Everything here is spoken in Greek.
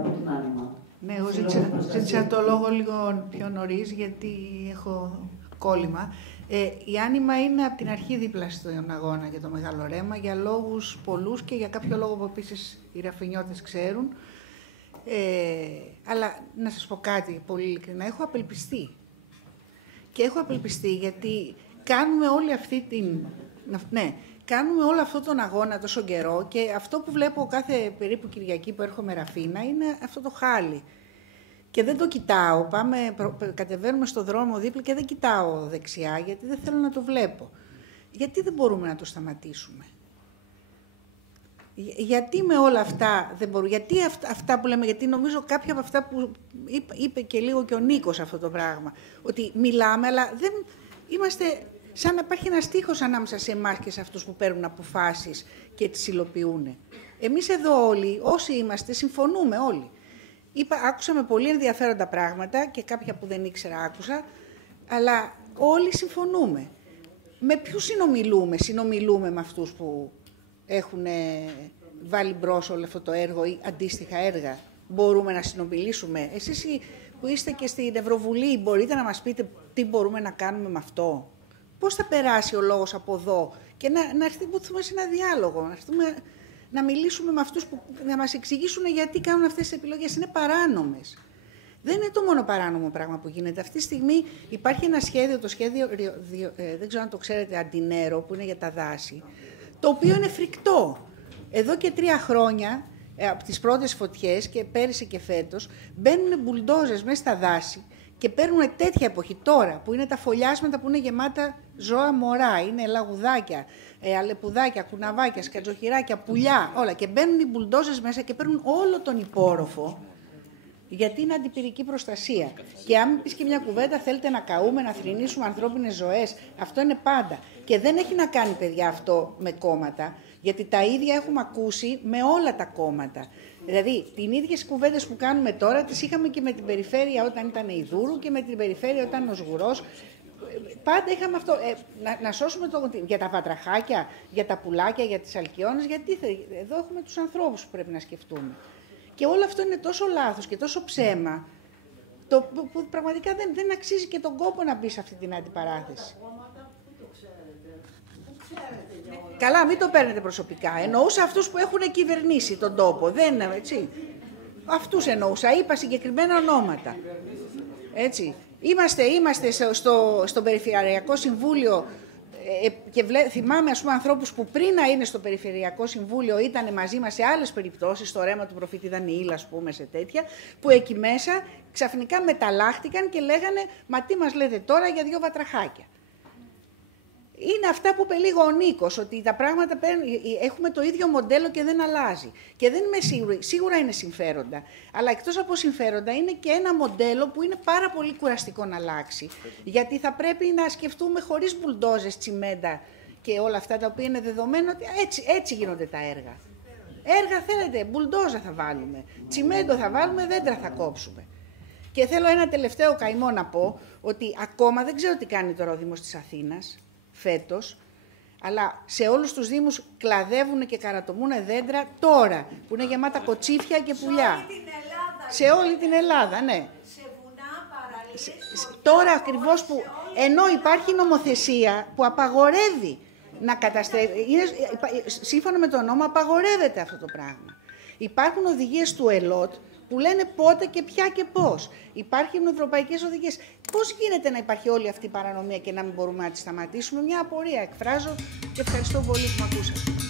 από την Άνοιμα. Ναι, εγώ ζήτησα το λόγο λίγο πιο νωρίς, γιατί έχω κόλλημα. Η Άνοιμα είναι από την αρχή δίπλα στον αγώνα για το Μεγάλο Ρέμα, για λόγους πολλούς και για κάποιο λόγο που επίσης οι ραφινιώτες ξέρουν. Αλλά να σας πω κάτι πολύ ειλικρινά, έχω απελπιστεί. Και έχω απελπιστεί γιατί κάνουμε όλη αυτή την... Ναι, κάνουμε όλο αυτόν τον αγώνα τόσο καιρό και αυτό που βλέπω κάθε περίπου Κυριακή που έρχομαι Ραφίνα είναι αυτό το χάλι. Και δεν το κοιτάω, κατεβαίνουμε στον δρόμο δίπλα και δεν κοιτάω δεξιά γιατί δεν θέλω να το βλέπω. Γιατί δεν μπορούμε να το σταματήσουμε? Γιατί με όλα αυτά δεν μπορούμε? Γιατί αυτά που λέμε, γιατί νομίζω κάποια από αυτά που είπε και λίγο και ο Νίκος αυτό το πράγμα, ότι μιλάμε αλλά δεν είμαστε... Σαν να υπάρχει ένας τείχος ανάμεσα σε εμάς και σε αυτούς που παίρνουν αποφάσεις και τις υλοποιούν. Εμείς εδώ όλοι, όσοι είμαστε, συμφωνούμε όλοι. Άκουσα πολύ ενδιαφέροντα πράγματα και κάποια που δεν ήξερα άκουσα, αλλά όλοι συμφωνούμε. Με ποιους συνομιλούμε? Συνομιλούμε με αυτούς που έχουν βάλει μπρος όλο αυτό το έργο ή αντίστοιχα έργα. Μπορούμε να συνομιλήσουμε? Εσείς που είστε και στην Ευρωβουλή, μπορείτε να μας πείτε τι μπορούμε να κάνουμε με αυτό? Πώς θα περάσει ο λόγος από εδώ και να έρθουμε σε ένα διάλογο, να μιλήσουμε με αυτούς που να μας εξηγήσουν γιατί κάνουν αυτές τις επιλογές. Είναι παράνομες. Δεν είναι το μόνο παράνομο πράγμα που γίνεται. Αυτή τη στιγμή υπάρχει ένα σχέδιο, το σχέδιο, δεν ξέρω αν το ξέρετε, Αντινέρο, που είναι για τα δάση, το οποίο είναι φρικτό. Εδώ και 3 χρόνια, από τις πρώτες φωτιές και πέρυσι και φέτος, μπαίνουν μπουλντόζες μέσα στα δάση και παίρνουν τέτοια εποχή τώρα, που είναι τα φωλιάσματα που είναι γεμάτα ζώα μωρά, είναι λαγουδάκια, αλεπουδάκια, κουναβάκια, σκατζοχυράκια, πουλιά, όλα. Και μπαίνουν οι μπουλντόζες μέσα και παίρνουν όλο τον υπόρροφο, γιατί είναι αντιπυρική προστασία. Και αν πεις και μια κουβέντα, θέλετε να καούμε, να θρηνήσουμε ανθρώπινες ζωές, αυτό είναι πάντα. Και δεν έχει να κάνει, παιδιά, αυτό με κόμματα, γιατί τα ίδια έχουμε ακούσει με όλα τα κόμματα. Δηλαδή, τις ίδιες κουβέντες που κάνουμε τώρα, τις είχαμε και με την περιφέρεια όταν ήταν η Δούρου και με την περιφέρεια όταν ο Σγουρός. Πάντα είχαμε αυτό, να σώσουμε για τα βατραχάκια, για τα πουλάκια, για τις αλκιόνες, γιατί εδώ έχουμε τους ανθρώπους που πρέπει να σκεφτούμε. Και όλο αυτό είναι τόσο λάθος και τόσο ψέμα, που πραγματικά δεν αξίζει και τον κόπο να μπει σε αυτή την αντιπαράθεση. Καλά, μην το παίρνετε προσωπικά. Εννοούσα αυτούς που έχουν κυβερνήσει τον τόπο. Δεν, έτσι. Αυτούς εννοούσα. Είπα συγκεκριμένα ονόματα. Έτσι. Είμαστε στο Περιφερειακό Συμβούλιο και θυμάμαι, ας πούμε, ανθρώπους που πριν να είναι στο Περιφερειακό Συμβούλιο ήταν μαζί μας σε άλλες περιπτώσεις, στο ρέμα του προφήτη Δανιήλ, ας πούμε, σε τέτοια, που εκεί μέσα ξαφνικά μεταλλάχτηκαν και λέγανε «Μα τι μας λέτε τώρα για 2 βατραχάκια?» Είναι αυτά που είπε λίγο ο Νίκος, ότι τα πράγματα έχουμε το ίδιο μοντέλο και δεν αλλάζει. Και δεν είμαι σίγουρη, σίγουρα είναι συμφέροντα, αλλά εκτός από συμφέροντα είναι και ένα μοντέλο που είναι πάρα πολύ κουραστικό να αλλάξει. Γιατί θα πρέπει να σκεφτούμε χωρίς μπουλντόζες, τσιμέντα και όλα αυτά τα οποία είναι δεδομένο ότι έτσι γίνονται τα έργα. Έργα θέλετε, μπουλντόζα θα βάλουμε, τσιμέντο θα βάλουμε, δέντρα θα κόψουμε. Και θέλω ένα τελευταίο καημό να πω, ότι ακόμα δεν ξέρω τι κάνει τώρα ο Δήμος της Αθήνας, φέτος, αλλά σε όλους τους δήμους κλαδεύουν και καρατομούν δέντρα τώρα, που είναι γεμάτα κοτσίφια και πουλιά. Σε όλη την Ελλάδα, ναι. Σε βουνά, παραλίες. Τώρα ακριβώς που, ενώ υπάρχει νομοθεσία που απαγορεύει να καταστρέφει, σύμφωνα με τον νόμο απαγορεύεται αυτό το πράγμα. Υπάρχουν οδηγίες του ΕΛΟΤ που λένε πότε και ποια και πώς. Υπάρχουν ευρωπαϊκές οδηγίες. Πώς γίνεται να υπάρχει όλη αυτή η παρανομία και να μην μπορούμε να τη σταματήσουμε? Μια απορία εκφράζω και ευχαριστώ πολύ που με ακούσατε.